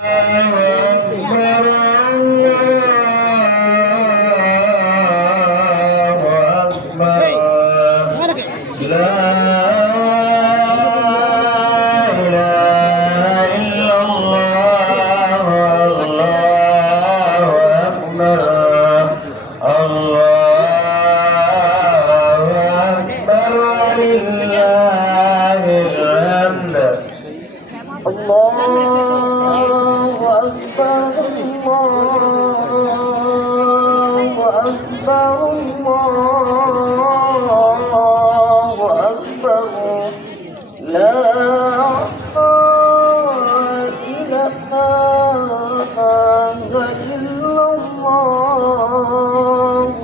أكبر الله أكبر لا إله إلا الله الله أكبر الله أكبر ولله الحمد الله أكبر الله أكبر الله أكبر لا إله إلا الله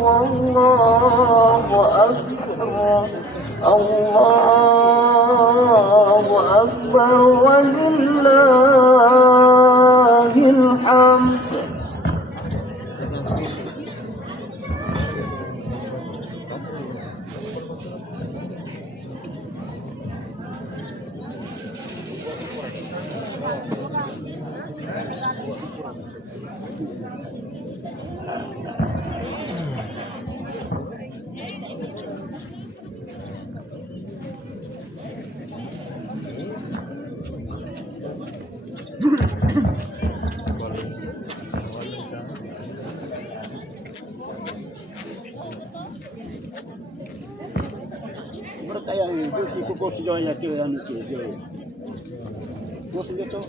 والله أكبر الله أكبر ولله الحمد Kaya itu kursi joya ke anu ke joya. Kursi itu.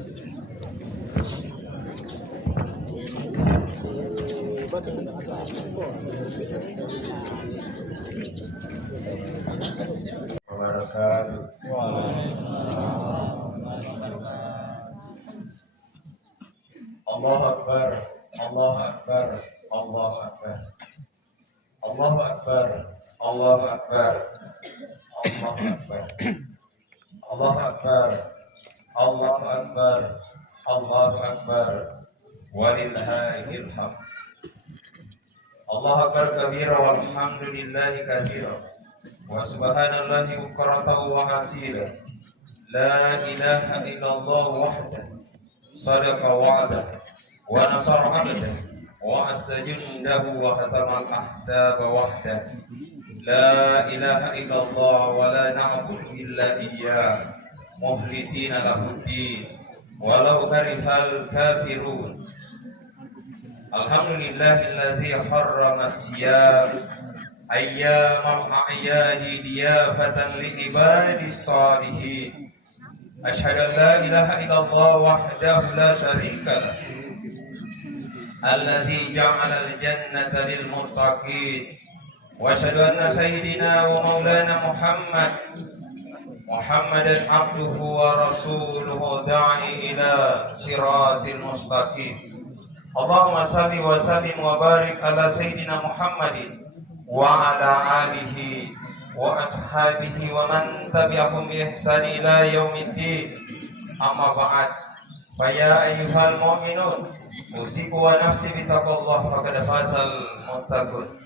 Allah Akbar, Allah Akbar, Allah Akbar, Allah Akbar, Allah Akbar, Allah Akbar, Allah Akbar, Allah Akbar, Allah Akbar, walillahil hamd. Allah Akbar kabira walhamdulillahi katsira wa subhanallahi bukratan wa asila. La ilaha illallah wahdahu sadaqa wa'dah wa nasara 'abdah wa astajundahu wa khatamal ahsaba wahdah. La ilaha illallah wa la na'budu illa iyyah mukhlisina lahuddin walau karihal kafirun. Alhamdulillahilladzi harrama siyam ayyamal a'yadi diyafatan li ibadis salihin. Asyhadu an la ilaha illallah wahdahu la syarika lah alladzi ja'ala al-jannata lil muttaqin. Wa asyhadu anna sayyidina wa maulana Muhammadan abduhu wa rasuluhu da'i ila siratil mustaqim. Allahumma salli wa sallim wa barik ala sayyidina Muhammadin wa ala alihi wa ashabihi wa man tabi'ahum bi ihsan ila yaumiddin. Amma ba'd. Fa ya ayyuhal mu'minun usiku wa nafsi bi taqwallah faqad fazal muttaqun.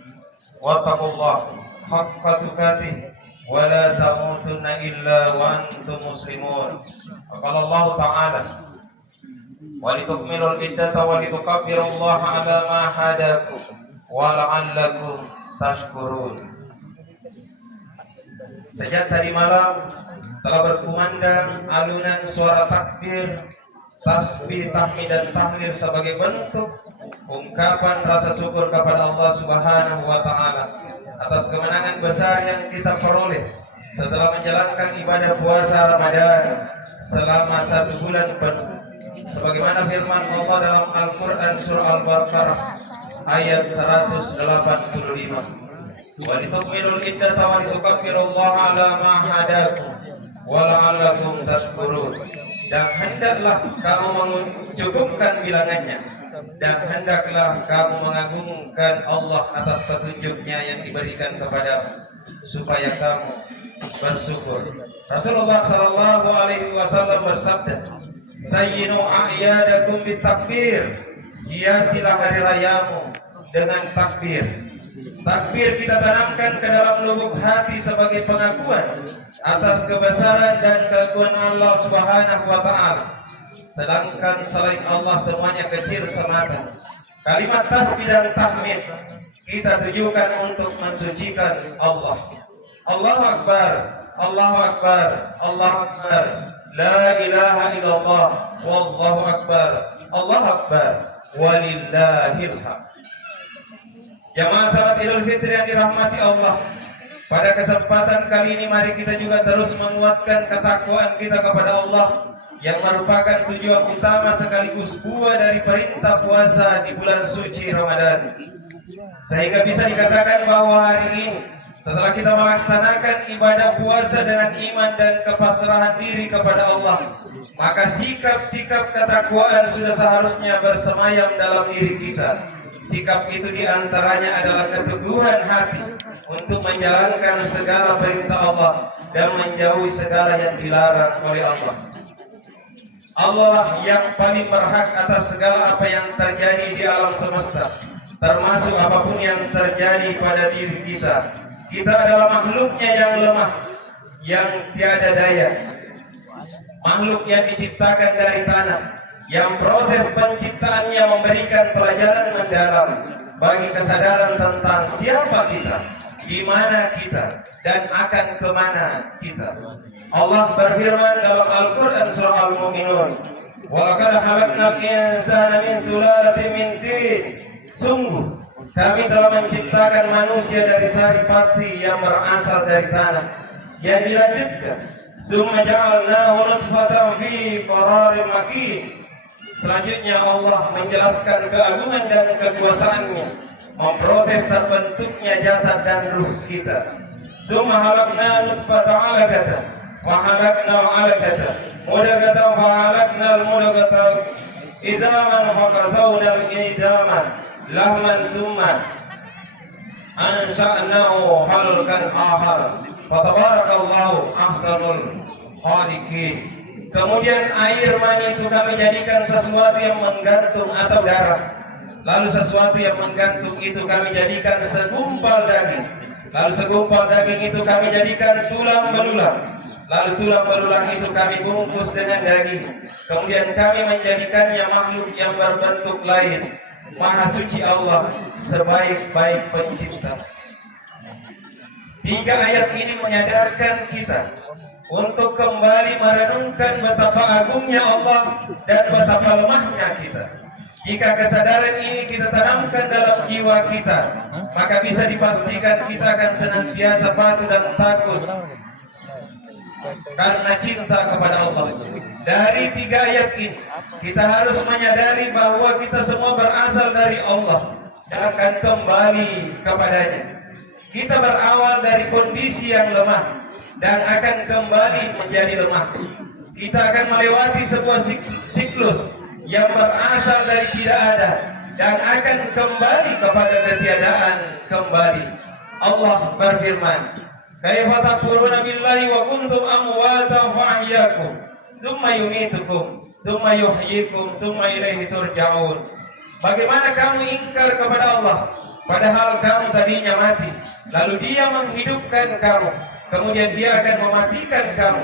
Wattaqullah haqqa tuqatih wa la tamutunna illa wa antum muslimun. Qala Allah Ta'ala wa litukmilul iddata wa litukabbirullaha ala ma hadakum wa la'allakum tashkurun. Sejak tadi malam telah berkumandang alunan suara takbir, tasbih, tahmid dan tahlil sebagai bentuk ungkapan rasa syukur kepada Allah Subhanahu wa taala atas kemenangan besar yang kita peroleh setelah menjalankan ibadah puasa Ramadan selama 1 bulan penuh. Sebagaimana firman Allah dalam Al-Qur'an surah Al-Baqarah ayat 185. Wa litukmilul iddata wa litukabbirullaha ala ma hadakum wa la'allakum tashkurun. Dan hendaklah kamu mencukupkan bilangannya, dan hendaklah kamu mengagungkan Allah atas petunjuknya yang diberikan kepadamu supaya kamu bersyukur. Rasulullah sallallahu alaihi wasallam bersabda, "Sayyinu a'yadakum bitakbir." Hiasilah hari rayamu dengan takbir. Takbir kita tanamkan ke dalam lubuk hati sebagai pengakuan atas kebesaran dan keagungan Allah Subhanahu wa taala, sedangkan selain Allah semuanya kecil semata. Kalimat tasbih dan tahmid kita tujukan untuk mensucikan Allah. Allahu Akbar, Allahu Akbar, Allahu Akbar. La ilaha illallah, wallahu akbar, Allahu akbar, walillahil hamd. Jamaah salat Idul Fitri yang dirahmati Allah, pada kesempatan kali ini mari kita juga terus menguatkan ketakwaan kita kepada Allah yang merupakan tujuan utama sekaligus buah dari perintah puasa di bulan suci Ramadan. Sehingga bisa dikatakan bahwa hari ini setelah kita melaksanakan ibadah puasa dengan iman dan kepasrahan diri kepada Allah, maka sikap-sikap ketakwaan sudah seharusnya bersemayam dalam diri kita. Sikap itu diantaranya adalah keteguhan hati untuk menjalankan segala perintah Allah dan menjauhi segala yang dilarang oleh Allah. Allah yang paling berhak atas segala apa yang terjadi di alam semesta, termasuk apapun yang terjadi pada diri kita. Kita adalah makhluknya yang lemah, yang tiada daya. Makhluk yang diciptakan dari tanah, yang proses penciptaannya memberikan pelajaran mendalam bagi kesadaran tentang siapa kita, di mana kita, dan akan kemana kita. Allah berfirman dalam Al-Quran surah Al-Mu'minun, وَلَقَدْ خَلَقْنَا الْإِنسَانَ مِنْ سُلَالَةٍ مِنْ طِينٍ. Sungguh kami telah menciptakan manusia dari saripati yang berasal dari tanah. Yang dilanjutkan, summa ja'alnahu nutfatan fi qararin makin. Selanjutnya Allah menjelaskan keagungan dan kekuasaannya, memproses terbentuknya jasad dan ruh kita. Summa halaqna nutfatan 'alaqatan wa halaqna al-'alaqata mudghatan wa halaqna al-mudghata idzaman fa kasawna al-idama lahman summa ansha'nahu khalqan akhar fatabarakallahu ahsanul khaliqin. Kemudian air mani itu kami jadikan sesuatu yang menggantung atau darah. Lalu sesuatu yang menggantung itu kami jadikan segumpal daging. Lalu segumpal daging itu kami jadikan tulang belulang. Lalu tulang belulang itu kami bungkus dengan daging. Kemudian kami menjadikannya makhluk yang berbentuk lain. Maha suci Allah, sebaik-baik pencipta. 3 ayat ini menyadarkan kita untuk kembali merenungkan betapa agungnya Allah dan betapa lemahnya kita. Jika kesadaran ini kita tanamkan dalam jiwa kita, maka bisa dipastikan kita akan senantiasa patuh dan takut karena cinta kepada Allah. Dari 3 ayat ini kita harus menyadari bahwa kita semua berasal dari Allah dan akan kembali kepadanya. Kita berawal dari kondisi yang lemah dan akan kembali menjadi lemah. Kita akan melewati sebuah siklus yang berasal dari tidak ada dan akan kembali kepada ketiadaan kembali. Allah berfirman, "Kaifa takfuruna billahi wa kuntum amwatan fa ahyakum, tsumma yumitukum, tsumma yuhyikum, tsumma ilaihi turja'un." Bagaimana kamu ingkar kepada Allah padahal kamu tadinya mati, lalu Dia menghidupkan kamu, kemudian Dia akan mematikan kamu,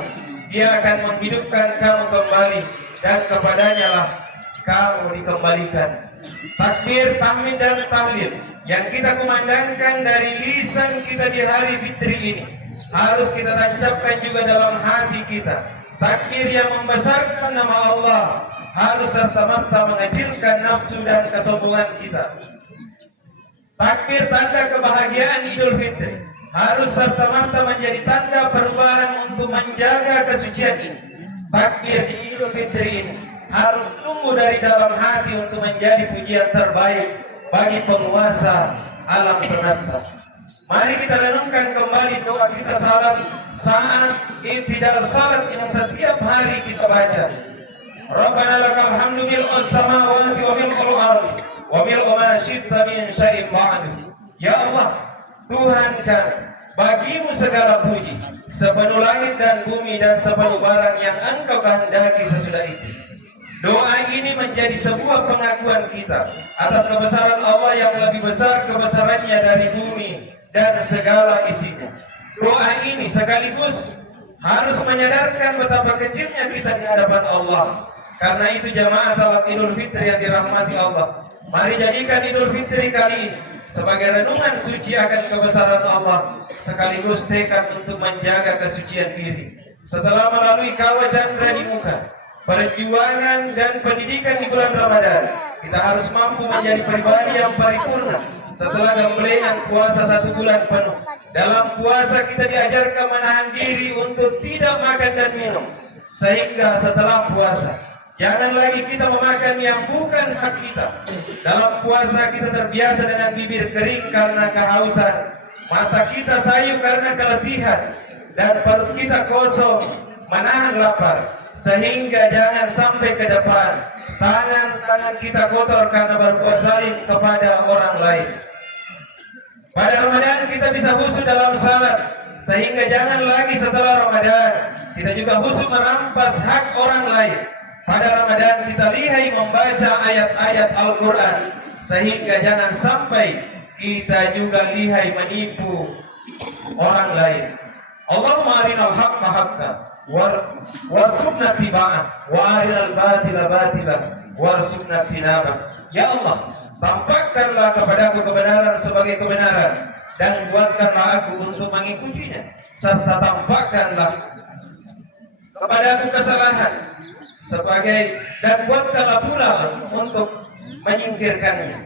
Dia akan menghidupkan kamu kembali, dan kepadanya lah kamu dikembalikan. Takbir, tahmid dan tahlil yang kita kumandangkan dari lisan kita di hari fitri ini harus kita tancapkan juga dalam hati kita. Takbir yang membesarkan nama Allah harus serta-merta mengecilkan nafsu dan kesombongan kita. Takbir tanda kebahagiaan Idul Fitri harus serta-merta menjadi tanda perubahan untuk menjaga kesucian ini. Takbir di Idul Fitri ini harus tumbuh dari dalam hati untuk menjadi pujian terbaik bagi penguasa alam semesta. Mari kita renungkan kembali doa kita saat i'tidal salat yang setiap hari kita baca. Rabbana lakal hamdu mil'us samawati wa mil'ul ardi wa mil'u ma syi'ta min syai'in ba'du. Ya Allah, Tuhan kami, bagimu segala puji, sepenuh langit dan bumi dan sepenuh barang yang Engkau kehendaki sesudah itu. Doa ini menjadi sebuah pengakuan kita atas kebesaran Allah yang lebih besar kebesarannya dari bumi dan segala isinya. Doa ini sekaligus harus menyadarkan betapa kecilnya kita di hadapan Allah Karena itu jamaah salat Idul Fitri yang dirahmati Allah, mari jadikan Idul Fitri kali ini sebagai renungan suci akan kebesaran Allah, sekaligus tekad untuk menjaga kesucian diri. Setelah melalui kawah candra di muka, perjuangan dan pendidikan di bulan Ramadan, kita harus mampu menjadi pribadi yang paripurna. Setelah gemblengan puasa 1 bulan penuh, dalam puasa kita diajarkan menahan diri untuk tidak makan dan minum, sehingga setelah puasa jangan lagi kita memakan yang bukan hak kita. Dalam puasa kita terbiasa dengan bibir kering karena kehausan, mata kita sayu karena keletihan, dan perut kita kosong menahan lapar. Sehingga jangan sampai ke depan tangan kita kotor karena berbuat zalim kepada orang lain. Pada Ramadan kita bisa khusyuk dalam salat, sehingga jangan lagi setelah Ramadan kita juga khusyuk merampas hak orang lain. Pada Ramadan kita lihai membaca ayat-ayat Al-Quran, sehingga jangan sampai kita juga lihai menipu orang lain. Allahumma arinal haqqa haqqa warzuqna tiba'ah wa arinal batila batila warzuqna tinabah. Ya Allah, tampakkanlah kepadaku kebenaran sebagai kebenaran, dan buatkanlah aku untuk mengikutinya, serta tampakkanlah kepadaku kesalahan dan buatkanlah pula untuk menyingkirkannya.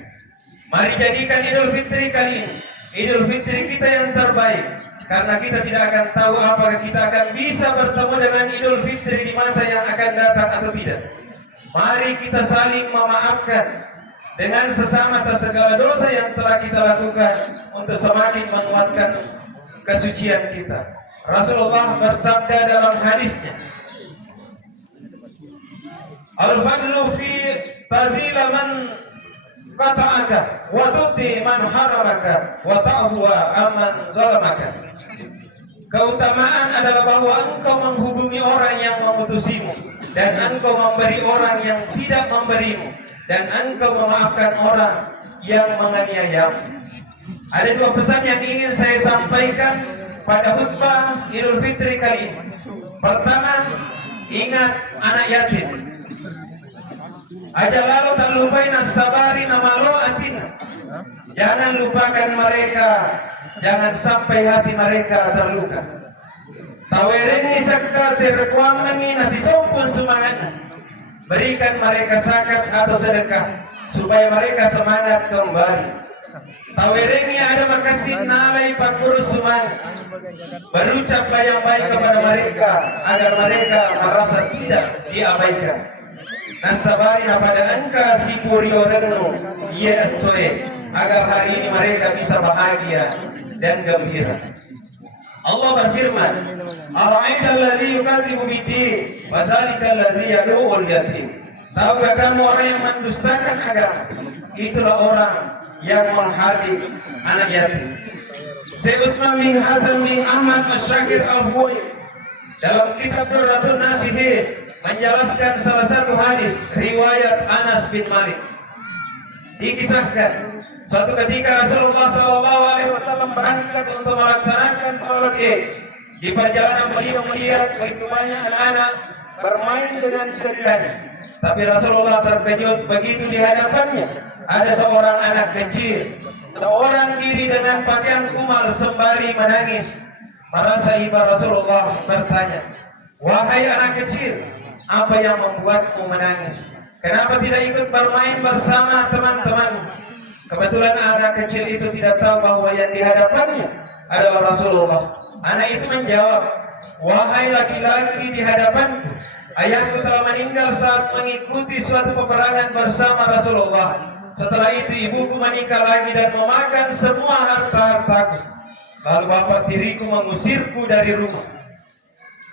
Mari jadikan Idul Fitri kali ini Idul Fitri kita yang terbaik, karena kita tidak akan tahu apakah kita akan bisa bertemu dengan Idul Fitri di masa yang akan datang atau tidak. Mari kita saling memaafkan dengan sesama atas segala dosa yang telah kita lakukan, untuk semakin menguatkan kesucian kita. Rasulullah bersabda dalam hadisnya, Al-fadlu fi tadhila man qata'aka wa tuti man haramaka wa ta'huwa amman zalamaka. Keutamaan adalah bahwa engkau menghubungi orang yang memutusimu, dan engkau memberi orang yang tidak memberimu, dan engkau memaafkan orang yang menganiayamu. Ada 2 pesan yang ingin saya sampaikan pada khutbah Idul Fitri kali ini. Pertama, ingat anak yatim. Aja lalu tak lupain as-sabari namalo atina. Jangan lupakan mereka, jangan sampai hati mereka terluka. Tawereni sakka serkuam mengi nasi sompun semangat. Berikan mereka zakat atau sedekah supaya mereka semangat kembali. Tawereni ada makasih nalai pakurus semangat. Berucaplah yang baik kepada mereka agar mereka merasa tidak diabaikan. Nasabari pada angka si purio renu yes soe, agar hari ini mereka bisa bahagia dan gembira. Allah berfirman, "Ara'aita alladhi yukadzibu bid-din wa dzalika alladhi yad'u'ul yatim." Tahukah kamu orang yang mendustakan agama? Itulah orang yang menghardik anak yatim. Syekh Usman bin Hasan bin Ahmad Masyakir Al-Huwa'i dalam kitab Durratun Nasihin menjelaskan salah satu hadis riwayat Anas bin Malik. Dikisahkan suatu ketika Rasulullah SAW berangkat untuk melaksanakan sholat Id. Di perjalanan beliau melihat begitu banyak anak-anak bermain dengan cerianya. Tapi Rasulullah terkejut begitu di hadapannya ada seorang anak kecil, seorang diri dengan pakaian kumal sembari menangis. Merasa iba Rasulullah bertanya, "Wahai anak kecil, apa yang membuatmu menangis? Kenapa tidak ikut bermain bersama teman-teman?" Kebetulan anak kecil itu tidak tahu bahwa yang di hadapannya adalah Rasulullah. Anak itu menjawab, "Wahai laki-laki di hadapanku, ayahku telah meninggal saat mengikuti suatu peperangan bersama Rasulullah. Setelah itu ibuku menikah lagi dan memakan semua harta-hartaku. Lalu bapak tiriku mengusirku dari rumah.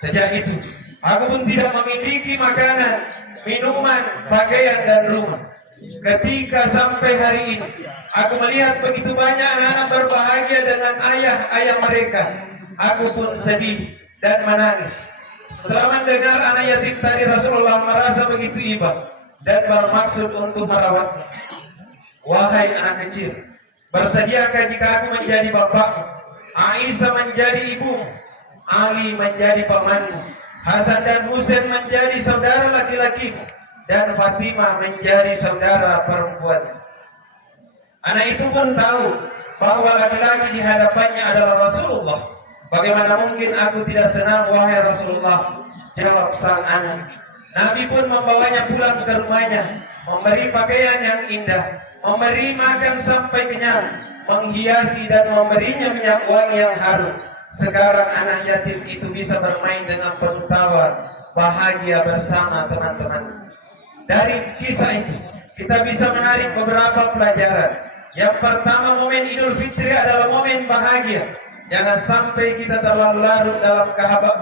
Sejak itu aku pun tidak memiliki makanan, minuman, pakaian, dan rumah. Ketika sampai hari ini, aku melihat begitu banyak anak berbahagia dengan ayah-ayah mereka. Aku pun sedih dan menangis. Setelah mendengar anak yatim tadi, Rasulullah merasa begitu iba dan bermaksud untuk merawatnya. Wahai anak kecil, bersediakah jika aku menjadi bapakmu, Aisyah menjadi ibumu, Ali menjadi pamanmu, Hasan dan Husain menjadi saudara laki-lakimu, dan Fatimah menjadi saudara perempuan. Anak itu pun tahu bahwa laki-laki di hadapannya adalah Rasulullah. Bagaimana mungkin aku tidak senang, wahai Rasulullah? Jawab sang anak. Nabi pun membawanya pulang ke rumahnya, memberi pakaian yang indah, memberi makan sampai kenyang, menghiasi dan memberinya minyak wangi yang harum. Sekarang anak yatim itu bisa bermain dengan penuh tawa, bahagia bersama teman-teman. Dari kisah ini kita bisa menarik beberapa pelajaran. Yang pertama, momen Idul Fitri adalah momen bahagia. Jangan sampai kita terlalu larut dalam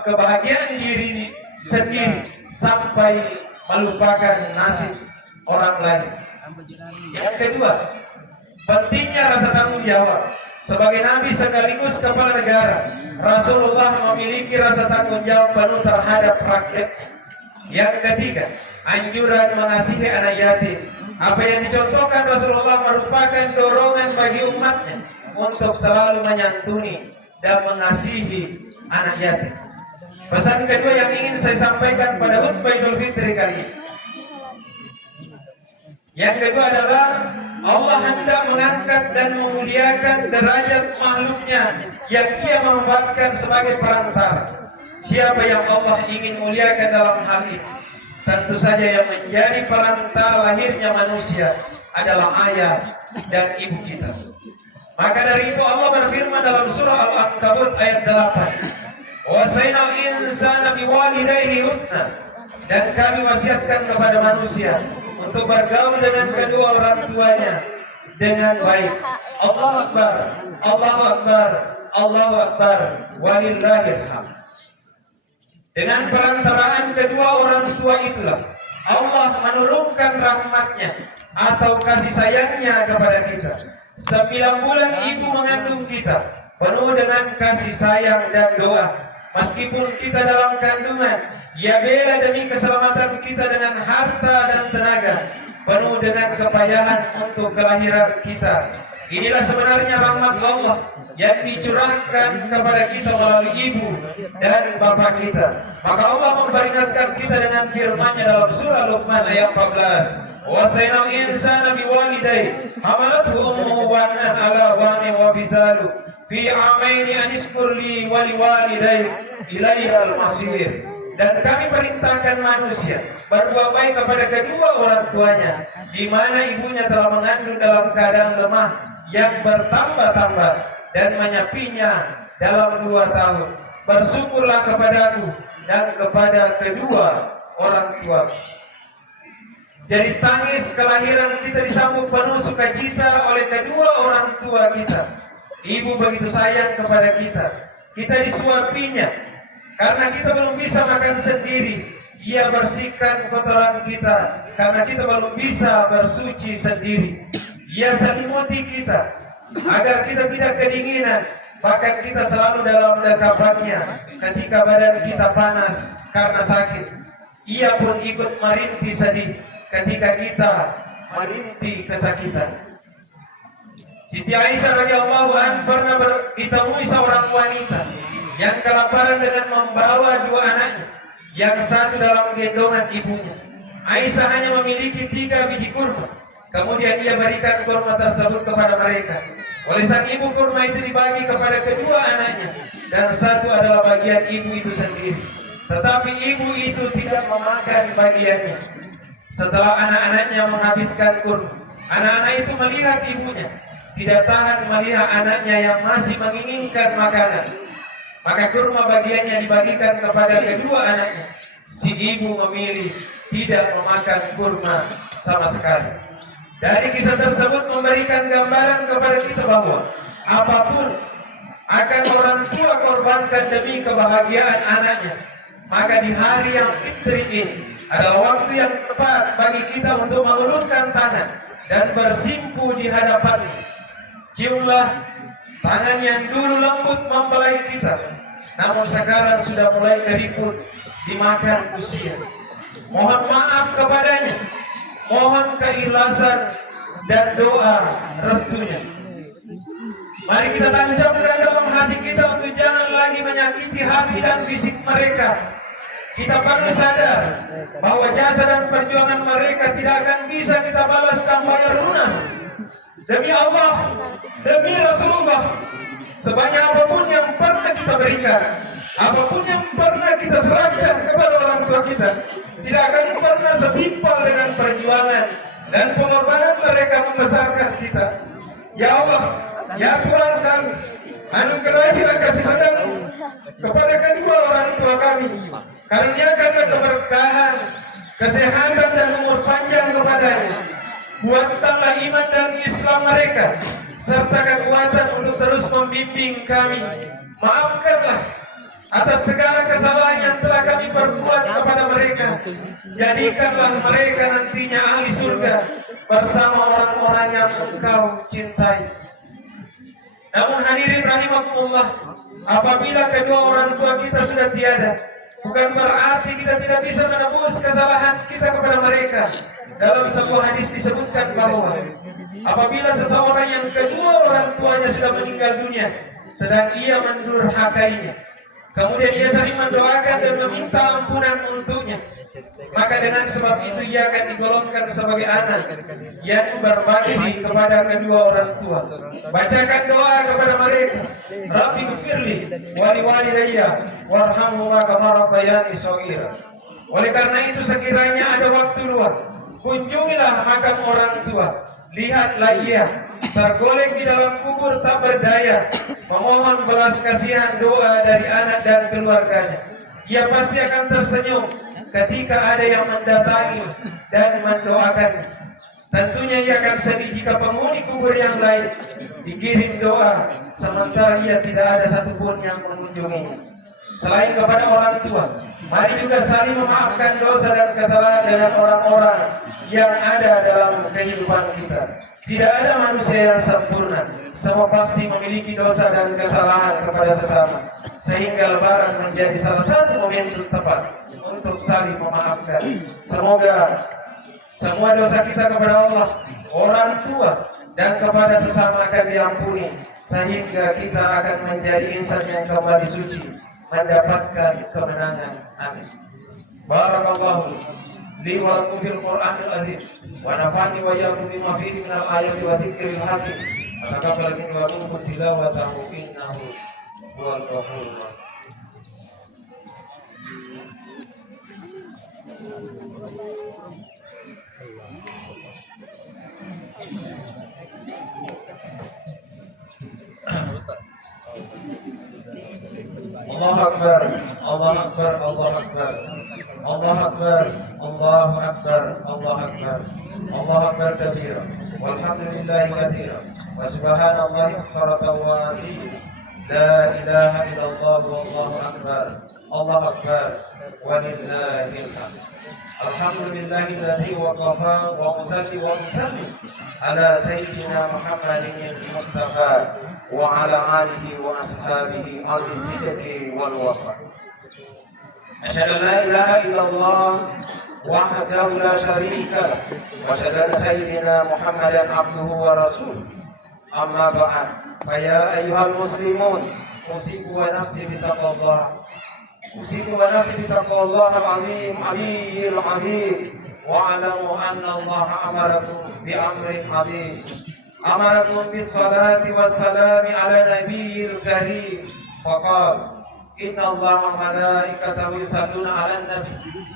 kebahagiaan diri sendiri sampai melupakan nasib orang lain. Yang kedua, pentingnya rasa tanggung jawab. Sebagai Nabi sekaligus kepala negara, Rasulullah memiliki rasa tanggung jawab penuh terhadap rakyat. Yang ketiga, anjuran mengasihi anak yatim. Apa yang dicontohkan Rasulullah merupakan dorongan bagi umatnya untuk selalu menyantuni dan mengasihi anak yatim. Pesan kedua yang ingin saya sampaikan pada khutbah Idul Fitri kali ini, yang kedua adalah Allah hendak mengangkat dan memuliakan derajat makhluknya yang Ia manfaatkan sebagai perantara. Siapa yang Allah ingin muliakan dalam hal ini? Tentu saja yang menjadi perantara lahirnya manusia adalah ayah dan ibu kita. Maka dari itu Allah berfirman dalam surah Al-Ankabut ayat 8, "Wasainal insana biwalidayhi husna." Dan kami wasiatkan kepada manusia untuk bergaul dengan kedua orang tuanya dengan baik. Allahu Akbar, Allahu Akbar, Allahu Akbar, walillahil hamd. Dengan perantaraan kedua orang tua itulah Allah menurunkan rahmatnya atau kasih sayangnya kepada kita. 9 bulan ibu mengandung kita penuh dengan kasih sayang dan doa. Meskipun kita dalam kandungan, ia bela demi keselamatan kita dengan harta dan tenaga, penuh dengan kepayahan untuk kelahiran kita. Inilah sebenarnya rahmat Allah yang dicurahkan kepada kita melalui ibu dan bapak kita. Maka Allah memperingatkan kita dengan firman-Nya dalam surah Luqman ayat 14. Wasainal insana biwalidayhi hamalathu ummuhu wahnan ala wahnin wa bisalu fi amaini anishkur li wa liwalidayhi ilaihal masir. Dan kami perintahkan manusia berbuat baik kepada kedua orang tuanya, di mana ibunya telah mengandung dalam keadaan lemah yang bertambah-tambah dan menyapinya dalam 2 tahun. Bersyukurlah kepadaku dan kepada kedua orang tua. Jadi tangis kelahiran kita disambut penuh sukacita oleh kedua orang tua kita. Ibu begitu sayang kepada kita. Kita disuapinya karena kita belum bisa makan sendiri. Ia bersihkan kotoran kita karena kita belum bisa bersuci sendiri. Ia selimuti kita agar kita tidak kedinginan. Bahkan kita selalu dalam dekapannya ketika badan kita panas karena sakit. Ia pun ikut merintih sedih ketika kita merintih kesakitan. Siti Aisyah radhiyallahu anha pernah ditemui seorang wanita yang kelaparan dengan membawa 2 anaknya, yang satu dalam gendongan ibunya. Aisyah hanya memiliki 3 biji kurma. Kemudian dia berikan kurma tersebut kepada mereka. Oleh sang ibu, kurma itu dibagi kepada kedua anaknya, dan satu adalah bagian ibu itu sendiri. Tetapi ibu itu tidak memakan bagiannya. Setelah anak-anaknya menghabiskan kurma, anak-anak itu melihat ibunya tidak tahan melihat anaknya yang masih menginginkan makanan. Maka kurma bagiannya dibagikan kepada kedua anaknya. Si ibu memilih tidak memakan kurma sama sekali. Dari kisah tersebut memberikan gambaran kepada kita bahwa apapun akan orang tua korbankan demi kebahagiaan anaknya, maka di hari yang fitri ini adalah waktu yang tepat bagi kita untuk mengulurkan tangan dan bersimpu di hadapannya. Ciumlah tangan yang dulu lembut mempelai kita, namun sekarang sudah mulai keriput dimakan usia. Mohon maaf kepadanya, mohon keikhlasan dan doa restunya. Mari kita tancapkan dalam hati kita untuk jangan lagi menyakiti hati dan fisik mereka. Kita perlu sadar bahwa jasa dan perjuangan mereka tidak akan bisa kita balas dan bayar lunas. Demi Allah, demi Rasulullah, sebanyak apapun yang pernah kita berikan, apapun yang pernah kita serahkan kepada orang tua kita, tidak akan pernah setimpal dengan perjuangan dan pengorbanan mereka membesarkan kita. Ya Allah, ya Tuhan kami, anugerahilah kasih sayang-Mu kepada kedua orang tua kami. Karuniakanlah keberkahan, kesehatan dan umur panjang kepadanya. Kuatkanlah iman dan Islam mereka, serta kekuatan untuk terus membimbing kami. Maafkanlah atas segala kesalahan yang telah kami perbuat kepada mereka. Jadikanlah mereka nantinya ahli surga bersama orang-orang yang Engkau cintai. Namun hadirin rahimakumullah, apabila kedua orang tua kita sudah tiada, bukan berarti kita tidak bisa menebus kesalahan kita kepada mereka. Dalam sebuah hadis disebutkan bahwa apabila seseorang yang kedua orang tuanya sudah meninggal dunia, sedang ia mendurhakainya, kemudian dia sering mendoakan dan meminta ampunan untuknya, maka dengan sebab itu ia akan digolongkan sebagai anak yang berbakti kepada kedua orang tua. Bacakan doa kepada mereka. Rabbi gfirli wali walidayya warhamhuma kama rabbayani shaghira. Oleh karena itu sekiranya ada waktu luang, kunjungilah makam orang tua. Lihatlah ia tergolek di dalam kubur tak berdaya, memohon belas kasihan doa dari anak dan keluarganya. Ia pasti akan tersenyum ketika ada yang mendatangi dan mendoakan. Tentunya ia akan sedih jika penghuni kubur yang lain dikirim doa, sementara ia tidak ada satupun yang mengunjunginya. Selain kepada orang tua, mari juga saling memaafkan dosa dan kesalahan dengan orang-orang yang ada dalam kehidupan kita. Tidak ada manusia yang sempurna, semua pasti memiliki dosa dan kesalahan kepada sesama, sehingga Lebaran menjadi salah satu momentum tepat untuk saling memaafkan. Semoga semua dosa kita kepada Allah, orang tua, dan kepada sesama akan diampuni, sehingga kita akan menjadi insan yang kembali suci, mendapatkan kemenangan. Amin. Barakallahu li wa lakum fil Qur'anil azim wa nafa'ani wa iyyakum bima fihi minal ayati wa dzikril hakim. Taqabbal minni wa minkum tilawatahu innahu huwal ghafurur rahim. Allahu Akbar, Allahu Akbar, Allahu Akbar, Allahu Akbar, Allahu Akbar, Allahu Akbar, Allahu Akbar kabira, walhamdulillahi katsira, wa subhanallahi bukratan wa asila, la ilaha illallah wallahu akbar, Allahu Akbar, walillahil hamd. Alhamdulillahilladzi waqafa wa usalli wa usallim ala sayyidina Muhammadin Mustafa wa ala alihi wa ashabihi al-sidqi wal wafa. Asyhadu an la ilaha illallah wahdahu la syarika lah wa asyhadu anna sayyidina Muhammadan abduhu wa rasuluh. Amma ba'd. Fa ya ayyuhal muslimun, usiku wa nafsi bi taqwallah. أوصيكم ونفسي بتقوى الله العظيم علي العظيم واعلموا أن الله أمركم بأمر عظيم أمركم بالصلاة والسلام على النبي الكريم فقال إن الله وملائكته يصلون على النبي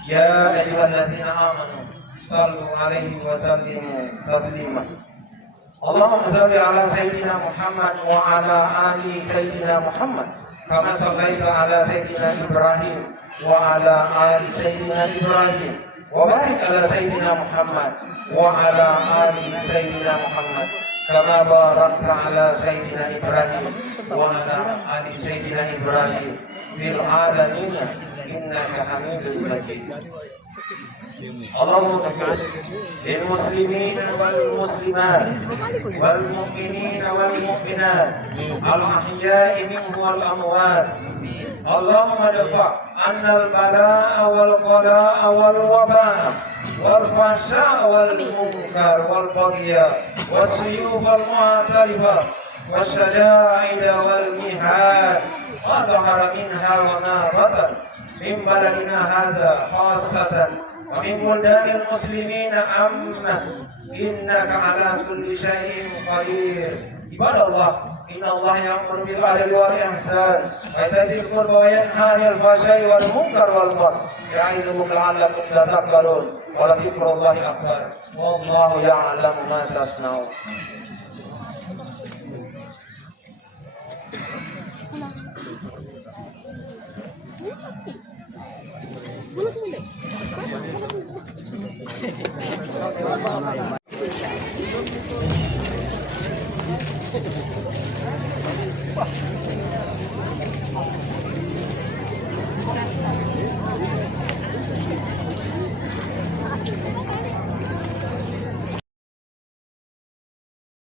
يا أيها الذين آمنوا صلوا عليه وسلموا تسليما اللهم صل على سيدنا محمد وعلى آل سيدنا محمد كما صليت على سيدنا إبراهيم وعلى آل سيدنا إبراهيم وبارك على سيدنا محمد وعلى آل سيدنا محمد كما باركت على سيدنا إبراهيم وعلى آل سيدنا إبراهيم في العالمين إنك حميد مجيد. اللهم اغفر للمسلمين والمسلمات والمؤمنين والمؤمنات الأحياء منهم والأموات. اللهم ادفع عنا البلاء والغلاء والوباء والفحشاء والمنكر والبغي والسيوف المعترفة والشدائد والمحال ما ظهر منها وما بطن من بلدنا هذا خاصة ومن بلدان المسلمين عامة إنك على كل شيء قدير. عباد الله إن الله يأمر بالعدل والإحسان وإيتاء القربى وينهى عن الفحشاء والمنكر والبغي يعظكم لعلكم تذكرون ولذكر الله أكبر والله يعلم ما تصنعون.